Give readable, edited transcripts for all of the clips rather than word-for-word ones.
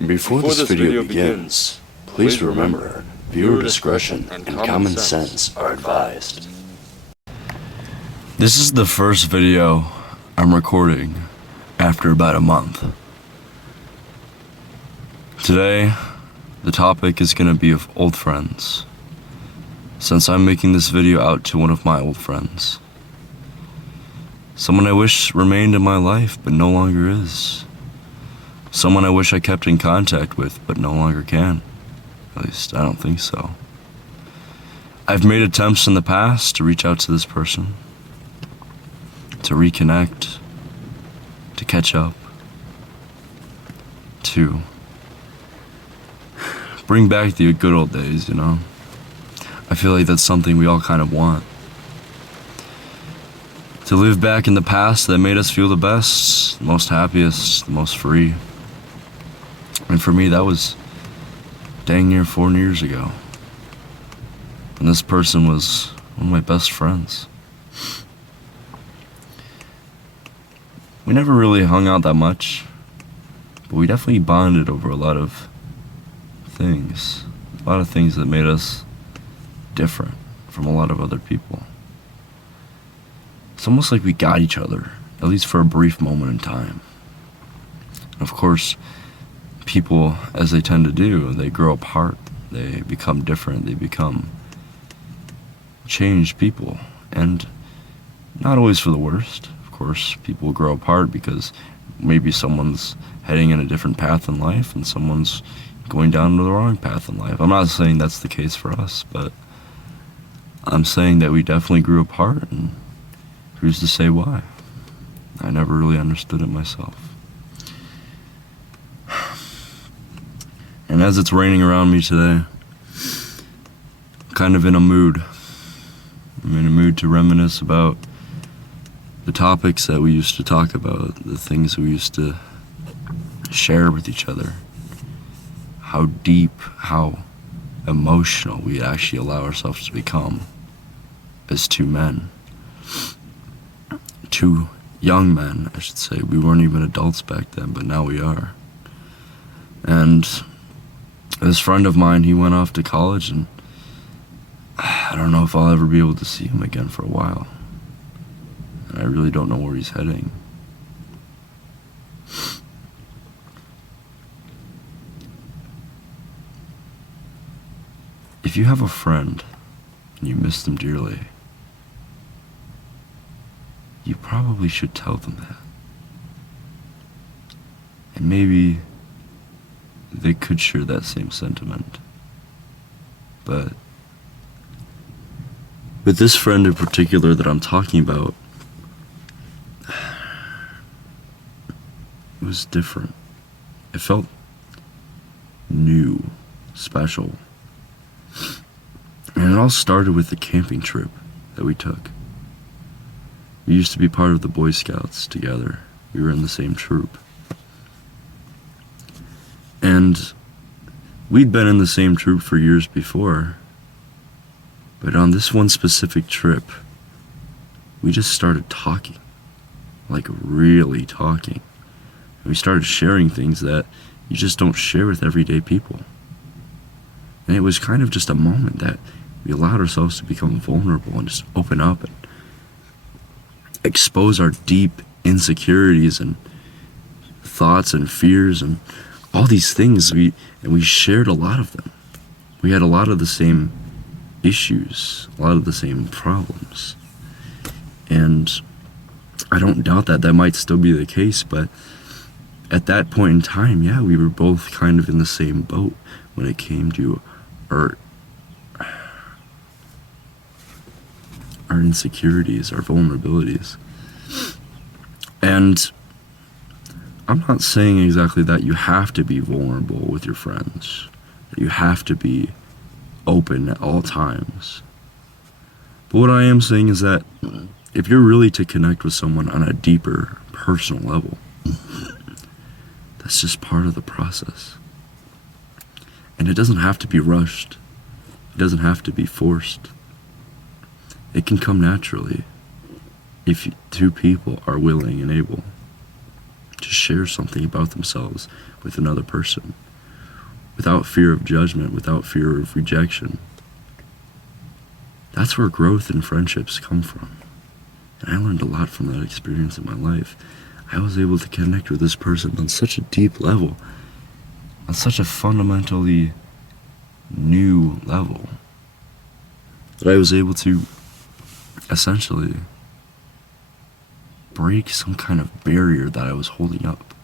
Before this video begins, please remember, viewer discretion and common sense are advised. This is the first video I'm recording after about a month. Today, the topic is going to be of old friends, since I'm making this video out to one of my old friends. Someone I wish remained in my life but no longer is. Someone I wish I kept in contact with, but no longer can. At least, I don't think so. I've made attempts in the past to reach out to this person, to reconnect, to catch up, to bring back the good old days, you know? I feel like that's something we all kind of want. To live back in the past that made us feel the best, the most happiest, the most free. And for me, that was dang near 4 years ago. And this person was one of my best friends. We never really hung out that much, but we definitely bonded over a lot of things. A lot of things that made us different from a lot of other people. It's almost like we got each other, at least for a brief moment in time. Of course, people, as they tend to do, they grow apart, they become different, they become changed people, and not always for the worst. Of course, people grow apart because maybe someone's heading in a different path in life and someone's going down the wrong path in life. I'm not saying that's the case for us, but I'm saying that we definitely grew apart, and who's to say why? I never really understood it myself. And as it's raining around me today, I'm kind of in a mood. I'm in a mood to reminisce about the topics that we used to talk about, the things we used to share with each other. How deep, how emotional we actually allow ourselves to become as two men. 2 young men, I should say. We weren't even adults back then, but now we are. And this friend of mine, he went off to college, and I don't know if I'll ever be able to see him again for a while. And I really don't know where he's heading. If you have a friend and you miss them dearly, you probably should tell them that. And maybe they could share that same sentiment. But with this friend in particular that I'm talking about, it was different. It felt new, special. And it all started with the camping trip that we took. We used to be part of the Boy Scouts together. We were in the same troop. And we'd been in the same troop for years before, but on this one specific trip, we just started talking, like really talking. And we started sharing things that you just don't share with everyday people. And it was kind of just a moment that we allowed ourselves to become vulnerable and just open up and expose our deep insecurities and thoughts and fears and all these things. We shared a lot of them. We had a lot of the same issues, a lot of the same problems. And I don't doubt that might still be the case, but at that point in time, yeah, we were both kind of in the same boat when it came to our insecurities, our vulnerabilities. And I'm not saying exactly that you have to be vulnerable with your friends, that you have to be open at all times. But what I am saying is that if you're really to connect with someone on a deeper personal level, that's just part of the process. And it doesn't have to be rushed. It doesn't have to be forced. It can come naturally if 2 people are willing and able to share something about themselves with another person without fear of judgment, without fear of rejection. That's where growth and friendships come from. And I learned a lot from that experience in my life. I was able to connect with this person on such a deep level, on such a fundamentally new level, that I was able to essentially break some kind of barrier that I was holding up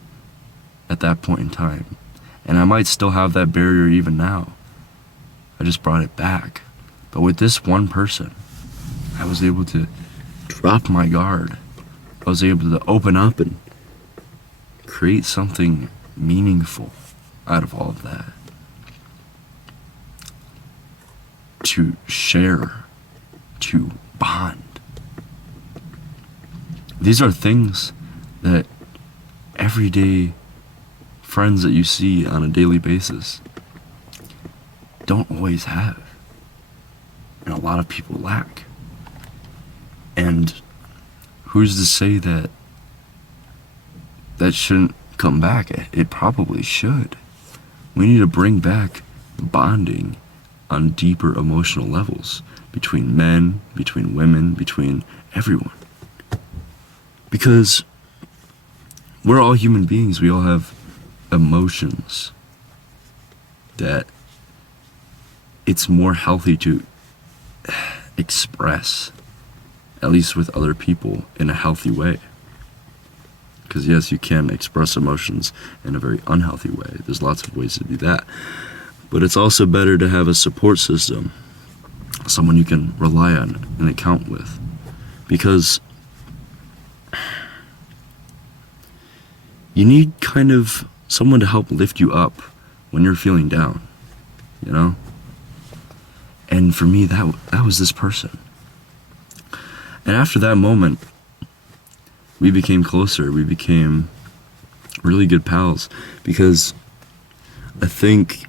at that point in time. And I might still have that barrier even now. I just brought it back. But with this one person, I was able to drop my guard. I was able to open up and create something meaningful out of all of that. To share, to bond. These are things that everyday friends that you see on a daily basis don't always have. And a lot of people lack. And who's to say that that shouldn't come back? It probably should. We need to bring back bonding on deeper emotional levels between men, between women, between everyone. Because we're all human beings. We all have emotions that it's more healthy to express, at least with other people, in a healthy way. Because yes, you can express emotions in a very unhealthy way. There's lots of ways to do that. But it's also better to have a support system, someone you can rely on and account with. Because you need kind of someone to help lift you up when you're feeling down, you know? And for me, that was this person. And after that moment, we became closer. We became really good pals. Because I think,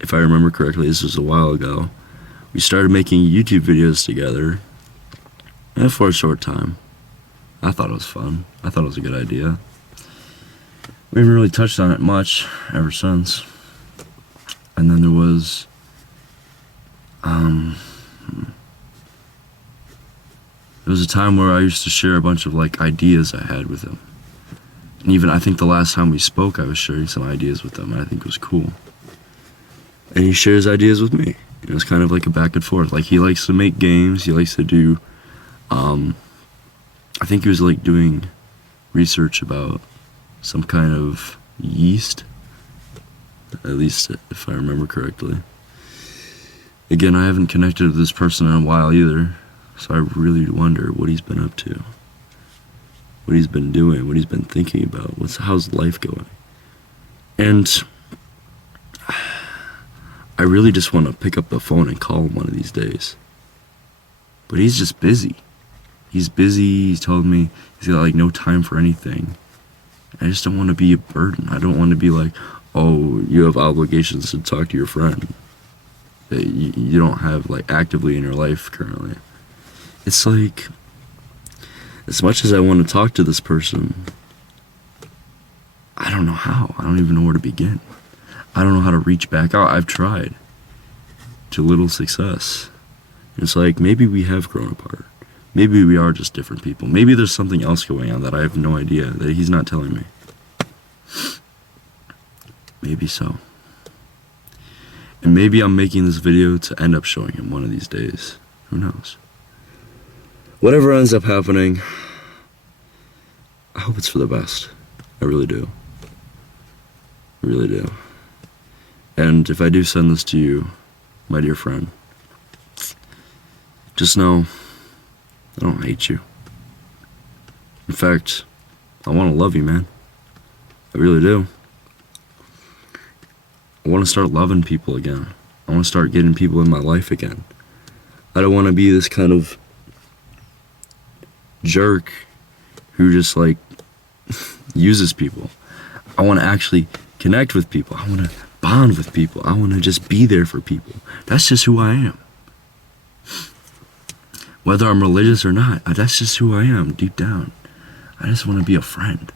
if I remember correctly, this was a while ago, we started making YouTube videos together. And for a short time. I thought it was fun. I thought it was a good idea. We haven't really touched on it much ever since. And then there was there was a time where I used to share a bunch of like ideas I had with him. And even I think the last time we spoke, I was sharing some ideas with him, and I think it was cool. And he shares ideas with me. It was kind of like a back and forth. Like, he likes to make games. He likes to do, I think he was like doing research about some kind of yeast, at least if I remember correctly. Again, I haven't connected with this person in a while either, so I really wonder what he's been up to, what he's been doing, what he's been thinking about, how's life going. And I really just want to pick up the phone and call him one of these days. But he's just busy. He's busy. He's told me he's got like no time for anything. I just don't want to be a burden. I don't want to be like, oh, you have obligations to talk to your friend that you don't have like actively in your life currently. It's like, as much as I want to talk to this person, I don't know how. I don't even know where to begin. I don't know how to reach back out. I've tried, to little success. It's like, maybe we have grown apart. Maybe we are just different people. Maybe there's something else going on that I have no idea, that he's not telling me. Maybe so. And maybe I'm making this video to end up showing him one of these days. Who knows? Whatever ends up happening, I hope it's for the best. I really do. I really do. And if I do send this to you, my dear friend, just know I don't hate you. In fact, I want to love you, man. I really do. I want to start loving people again. I want to start getting people in my life again. I don't want to be this kind of jerk who just like uses people. I want to actually connect with people. I want to bond with people. I want to just be there for people. That's just who I am. Whether I'm religious or not, that's just who I am deep down. I just want to be a friend.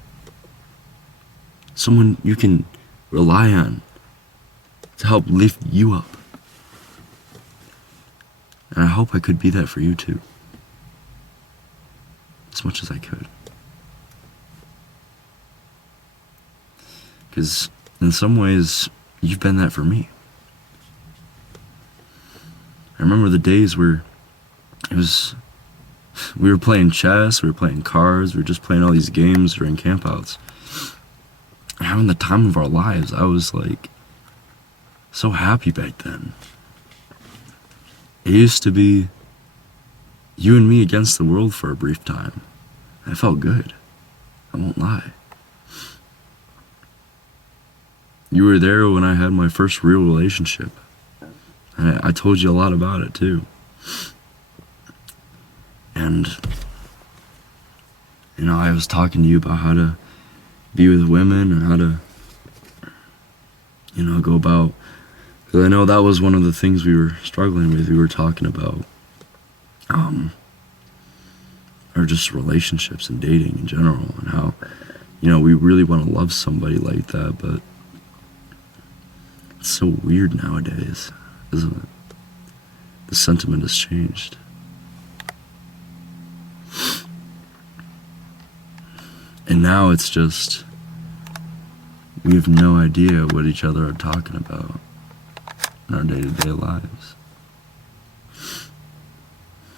someone you can rely on to help lift you up. And I hope I could be that for you too, as much as I could. Because in some ways, you've been that for me. I remember the days where we were playing chess, we were playing cards, we were just playing all these games during campouts. And having the time of our lives, I was like, so happy back then. It used to be you and me against the world for a brief time. I felt good. I won't lie. You were there when I had my first real relationship. And I told you a lot about it too. And, you know, I was talking to you about how to be with women and how to, you know, go about, because I know that was one of the things we were struggling with. We were talking about, or just relationships and dating in general, and how, you know, we really want to love somebody like that, but it's so weird nowadays, isn't it? The sentiment has changed. And now it's just, we have no idea what each other are talking about in our day-to-day lives.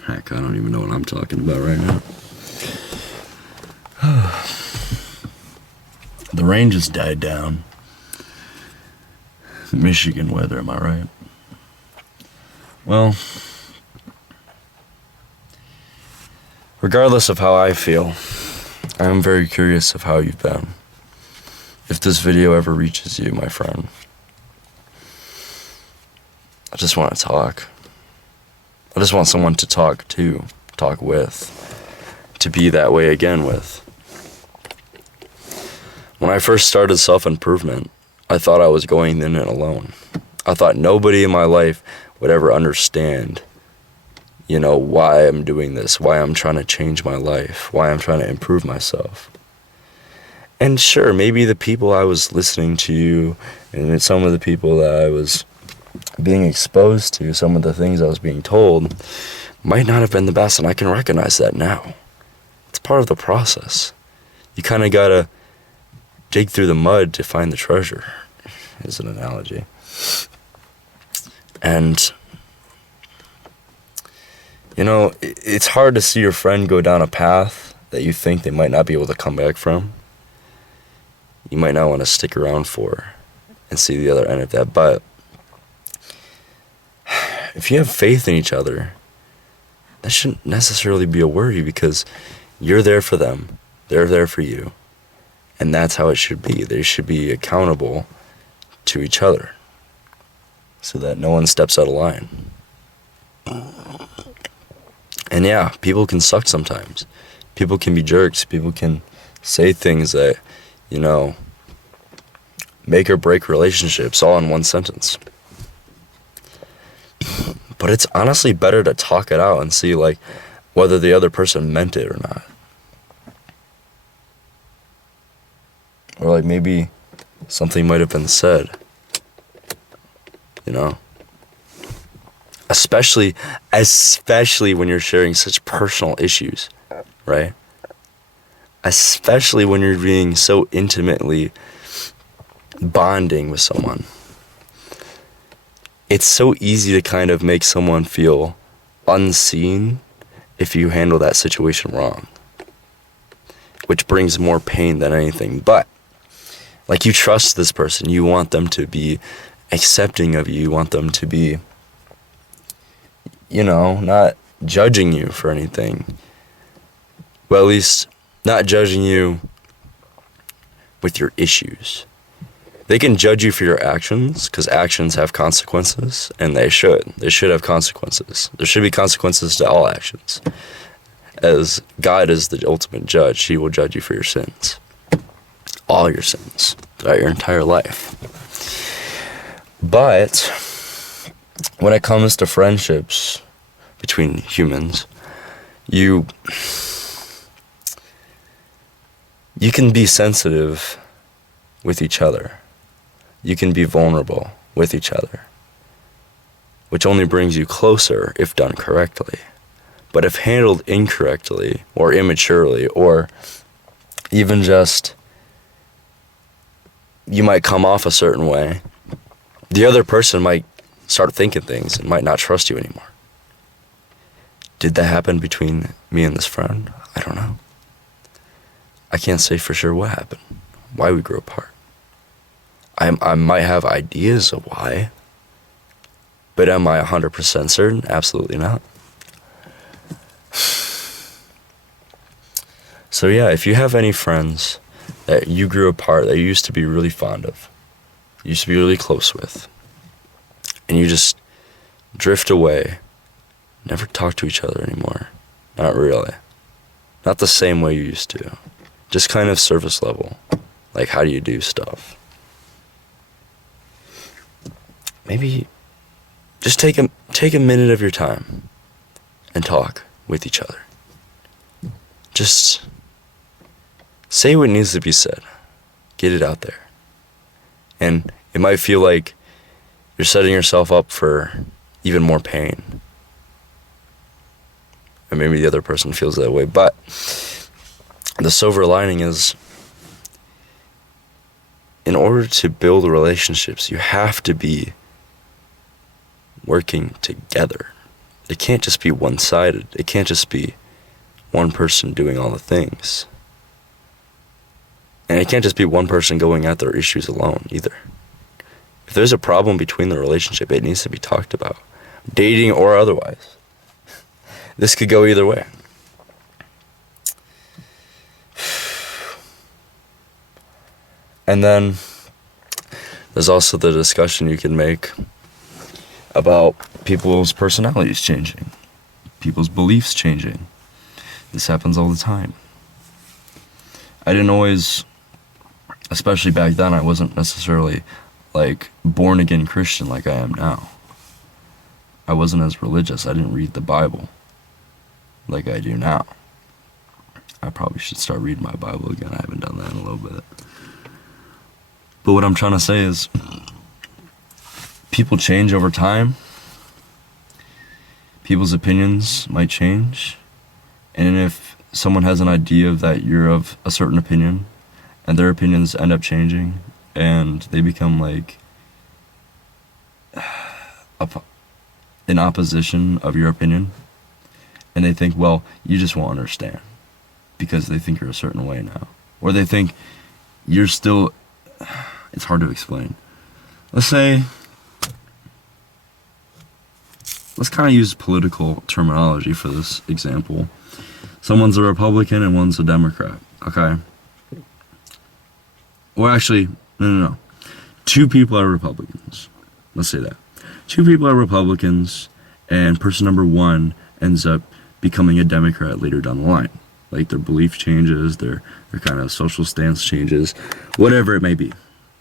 Heck, I don't even know what I'm talking about right now. The rain just died down. Michigan weather, am I right? Well, regardless of how I feel, I am very curious of how you've been. If this video ever reaches you, my friend, I just want to talk. I just want someone to talk to, talk with, to be that way again with. When I first started self-improvement, I thought I was going in it alone. I thought nobody in my life would ever understand, you know, why I'm doing this, why I'm trying to change my life, why I'm trying to improve myself. And sure, maybe the people I was listening to and some of the people that I was being exposed to, some of the things I was being told, might not have been the best, and I can recognize that now. It's part of the process. You kind of gotta dig through the mud to find the treasure, is an analogy. And, you know, it's hard to see your friend go down a path that you think they might not be able to come back from. You might not want to stick around for and see the other end of that, but if you have faith in each other, that shouldn't necessarily be a worry, because you're there for them, they're there for you, and that's how it should be. They should be accountable to each other so that no one steps out of line. And yeah, people can suck sometimes. People can be jerks. People can say things that, you know, make or break relationships all in one sentence. But it's honestly better to talk it out and see, like, whether the other person meant it or not. Or, like, maybe something might have been said, you know? Especially when you're sharing such personal issues, right? Especially when you're being so intimately bonding with someone. It's so easy to kind of make someone feel unseen if you handle that situation wrong, which brings more pain than anything. But, like, you trust this person, you want them to be accepting of you, you want them to be, you know, not judging you for anything. Well, at least not judging you with your issues. They can judge you for your actions, because actions have consequences, and they should. They should have consequences. There should be consequences to all actions. As God is the ultimate judge, He will judge you for your sins. All your sins, throughout your entire life. But when it comes to friendships between humans, you can be sensitive with each other. You can be vulnerable with each other, which only brings you closer if done correctly. But if handled incorrectly or immaturely, or even just you might come off a certain way, the other person might start thinking things and might not trust you anymore. Did that happen between me and this friend? I don't know. I can't say for sure what happened, why we grew apart. I might have ideas of why, but am I 100% certain? Absolutely not. So yeah, if you have any friends that you grew apart, that you used to be really fond of, used to be really close with, and you just drift away, never talk to each other anymore, not really, not the same way you used to, just kind of surface level, like how do you do stuff. Maybe just take a minute of your time and talk with each other. Just say what needs to be said. Get it out there. And it might feel like you're setting yourself up for even more pain. And maybe the other person feels that way. But the silver lining is, in order to build relationships, you have to be working together. It can't just be one-sided. It can't just be one person doing all the things. And it can't just be one person going at their issues alone either. If there's a problem between the relationship, it needs to be talked about, dating or otherwise. This could go either way. And then there's also the discussion you can make about people's personalities changing, people's beliefs changing. This happens all the time. I didn't always, especially back then, I wasn't necessarily like born again Christian like I am now. I wasn't as religious. I didn't read the Bible like I do now. I probably should start reading my Bible again. I haven't done that in a little bit. But what I'm trying to say is, people change over time. People's opinions might change. And if someone has an idea of that you're of a certain opinion, and their opinions end up changing, and they become like in opposition of your opinion, and they think, well, you just won't understand because they think you're a certain way now, or they think you're still, it's hard to explain. Let's kind of use political terminology for this example. Someone's a Republican and one's a Democrat, okay? Well, actually, no. Two people are Republicans. Let's say that. Two people are Republicans, and person number one ends up becoming a Democrat later down the line. Like, their belief changes, their kind of social stance changes, whatever it may be.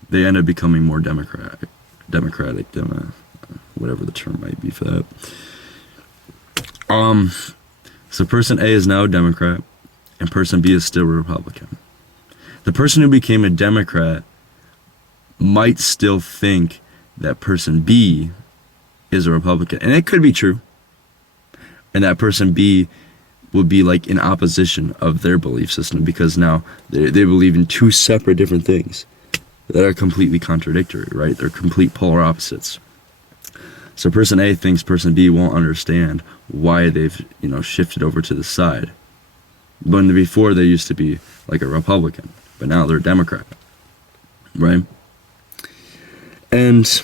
They end up becoming more democratic, whatever the term might be for that. So person A is now a Democrat, and person B is still a Republican. The person who became a Democrat might still think that person B is a Republican. And it could be true. And that person B would be like in opposition of their belief system, because now they believe in two separate different things that are completely contradictory, right? They're complete polar opposites. So person A thinks person B won't understand why they've, shifted over to the side. But before they used to be like a Republican, but now they're a Democrat, right? And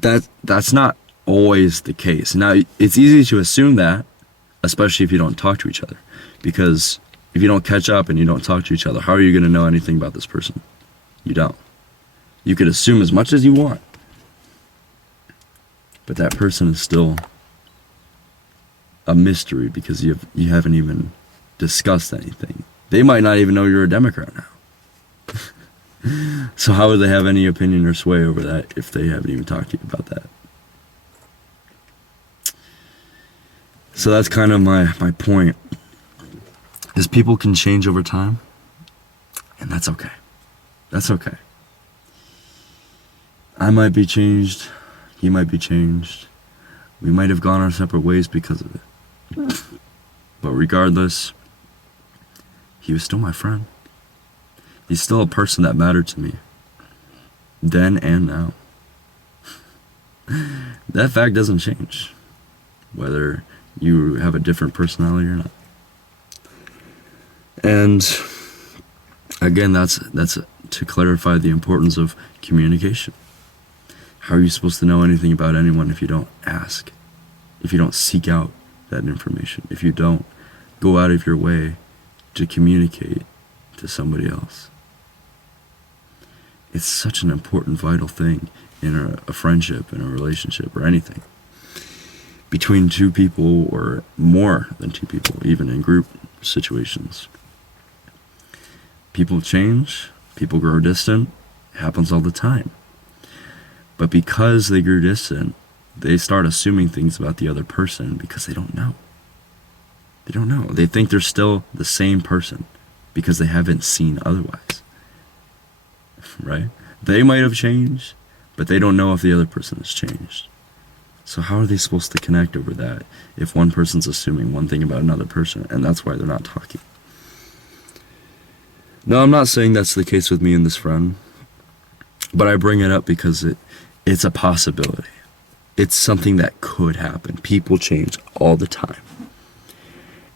that's not always the case. Now, it's easy to assume that, especially if you don't talk to each other, because if you don't catch up and you don't talk to each other, how are you going to know anything about this person? You don't. You could assume as much as you want, but that person is still a mystery because you haven't even discussed anything. They might not even know you're a Democrat now. So how would they have any opinion or sway over that if they haven't even talked to you about that? So that's kind of my point, is people can change over time, and that's okay. That's okay. I might be changed. He might be changed. We might have gone our separate ways because of it. But regardless, he was still my friend. He's still a person that mattered to me. Then and now. That fact doesn't change, whether you have a different personality or not. And again, that's to clarify the importance of communication. How are you supposed to know anything about anyone if you don't ask? If you don't seek out that information? If you don't go out of your way to communicate to somebody else? It's such an important, vital thing in a friendship, in a relationship, or anything. Between two people, or more than two people, even in group situations. People change, people grow distant, it happens all the time. But because they grew distant, they start assuming things about the other person because they don't know. They don't know. They think they're still the same person because they haven't seen otherwise. Right? They might have changed, but they don't know if the other person has changed. So how are they supposed to connect over that if one person's assuming one thing about another person, and that's why they're not talking? No, I'm not saying that's the case with me and this friend, but I bring it up because it's a possibility. It's something that could happen. People change all the time.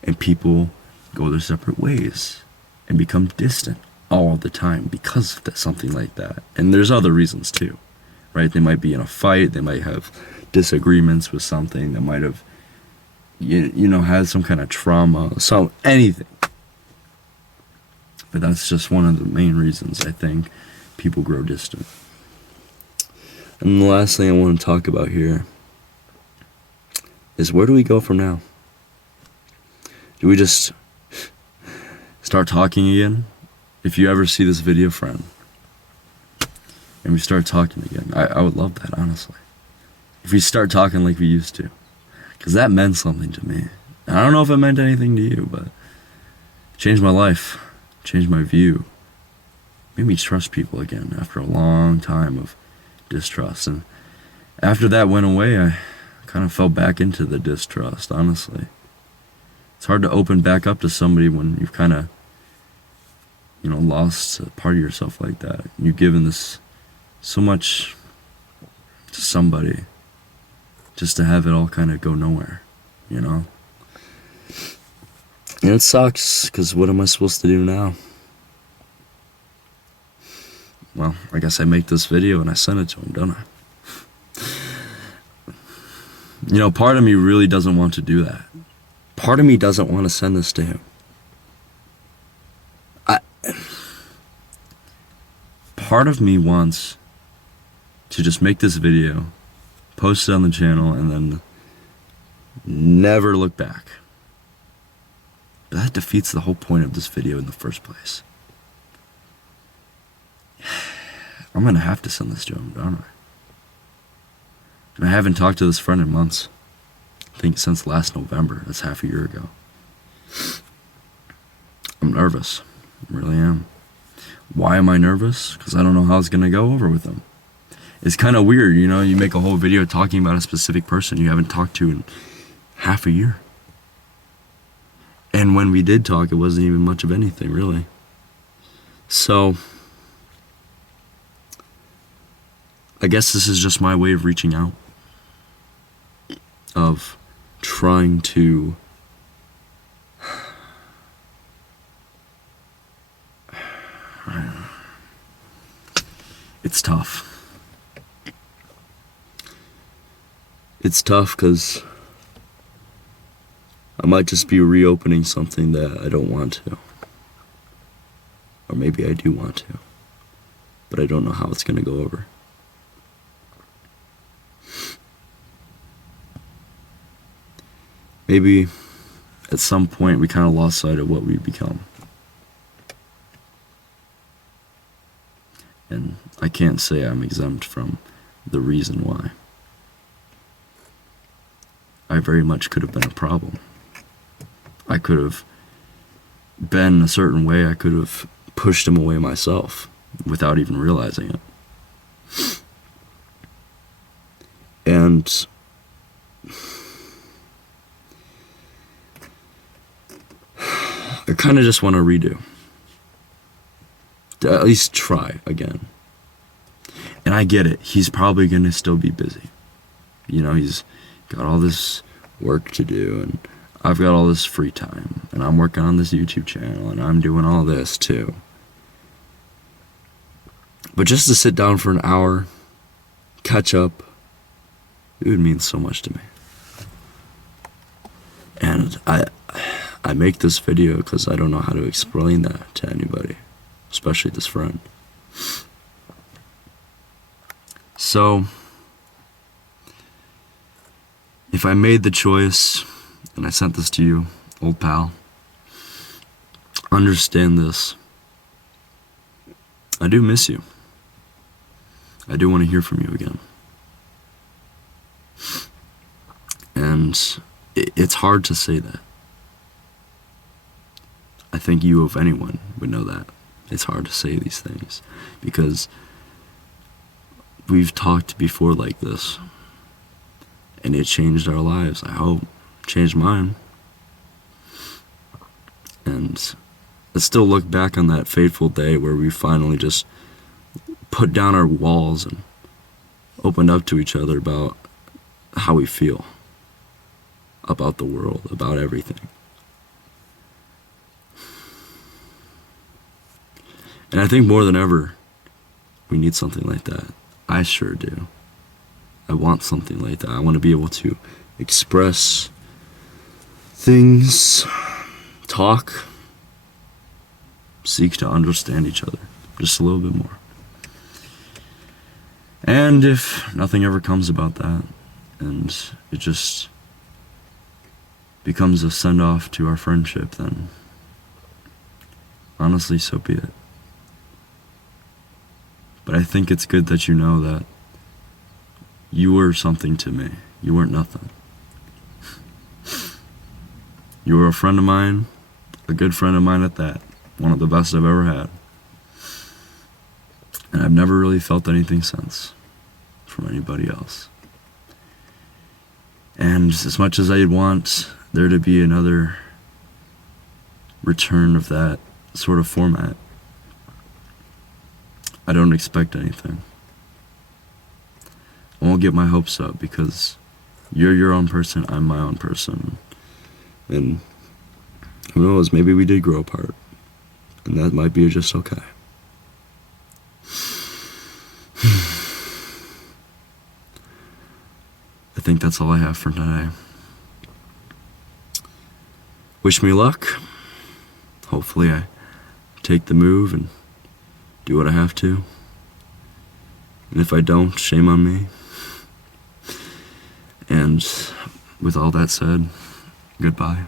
And people go their separate ways and become distant all the time because of something like that. And there's other reasons too, right? They might be in a fight. They might have disagreements with something. They might have, had some kind of trauma, anything. But that's just one of the main reasons I think people grow distant. And the last thing I want to talk about here is, where do we go from now? Do we just start talking again? If you ever see this video, friend, and we start talking again, I would love that, honestly. If we start talking like we used to. Because that meant something to me. And I don't know if it meant anything to you, but it changed my life. Changed my view. Made me trust people again after a long time of distrust. And after that went away, I kind of fell back into the distrust, honestly. It's hard to open back up to somebody when you've kind of, lost a part of yourself like that. You've given this so much to somebody just to have it all kind of go nowhere, And it sucks, because what am I supposed to do now? Well, I guess I make this video and I send it to him, don't I? Part of me really doesn't want to do that. Part of me doesn't want to send this to him. Part of me wants to just make this video, post it on the channel, and then never look back. But that defeats the whole point of this video in the first place. I'm gonna have to send this to him, don't I? And I haven't talked to this friend in months. I think since last November. That's half a year ago. I'm nervous. I really am. Why am I nervous? Because I don't know how it's gonna go over with him. It's kind of weird, you make a whole video talking about a specific person you haven't talked to in half a year. And when we did talk, it wasn't even much of anything, really. So, I guess this is just my way of reaching out. Of trying to it's tough. It's tough because I might just be reopening something that I don't want to. Or maybe I do want to. But I don't know how it's going to go over. Maybe at some point we kind of lost sight of what we've become. And I can't say I'm exempt from the reason why. I very much could have been a problem. I could have been a certain way. I could have pushed him away myself. without even realizing it. And I kind of just want to redo. To at least try again. And I get it. He's probably going to still be busy. You know, he's got all this work to do, and I've got all this free time, and I'm working on this YouTube channel, and I'm doing all this too. But just to sit down for an hour, catch up, it would mean so much to me. And I make this video because I don't know how to explain that to anybody, especially this friend. So, if I made the choice, and I sent this to you, old pal, understand this. I do miss you. I do want to hear from you again. And it's hard to say that. I think you, of anyone, would know that. It's hard to say these things because we've talked before like this, and it changed our lives, I hope. Changed mine. And I still look back on that fateful day where we finally just put down our walls and opened up to each other about how we feel about the world, about everything. And I think more than ever, we need something like that. I sure do. I want something like that. I want to be able to express things, talk, seek to understand each other just a little bit more. And if nothing ever comes about that, and it just becomes a send-off to our friendship, then honestly, so be it. But I think it's good that you know that you were something to me. You weren't nothing. You were a friend of mine, a good friend of mine at that. One of the best I've ever had. And I've never really felt anything since from anybody else. And as much as I'd want there to be another return of that sort of format, I don't expect anything. I won't get my hopes up because you're your own person, I'm my own person. And who knows, maybe we did grow apart. And that might be just okay. I think that's all I have for today. Wish me luck. Hopefully I take the move and do what I have to. And if I don't, shame on me. And with all that said, goodbye.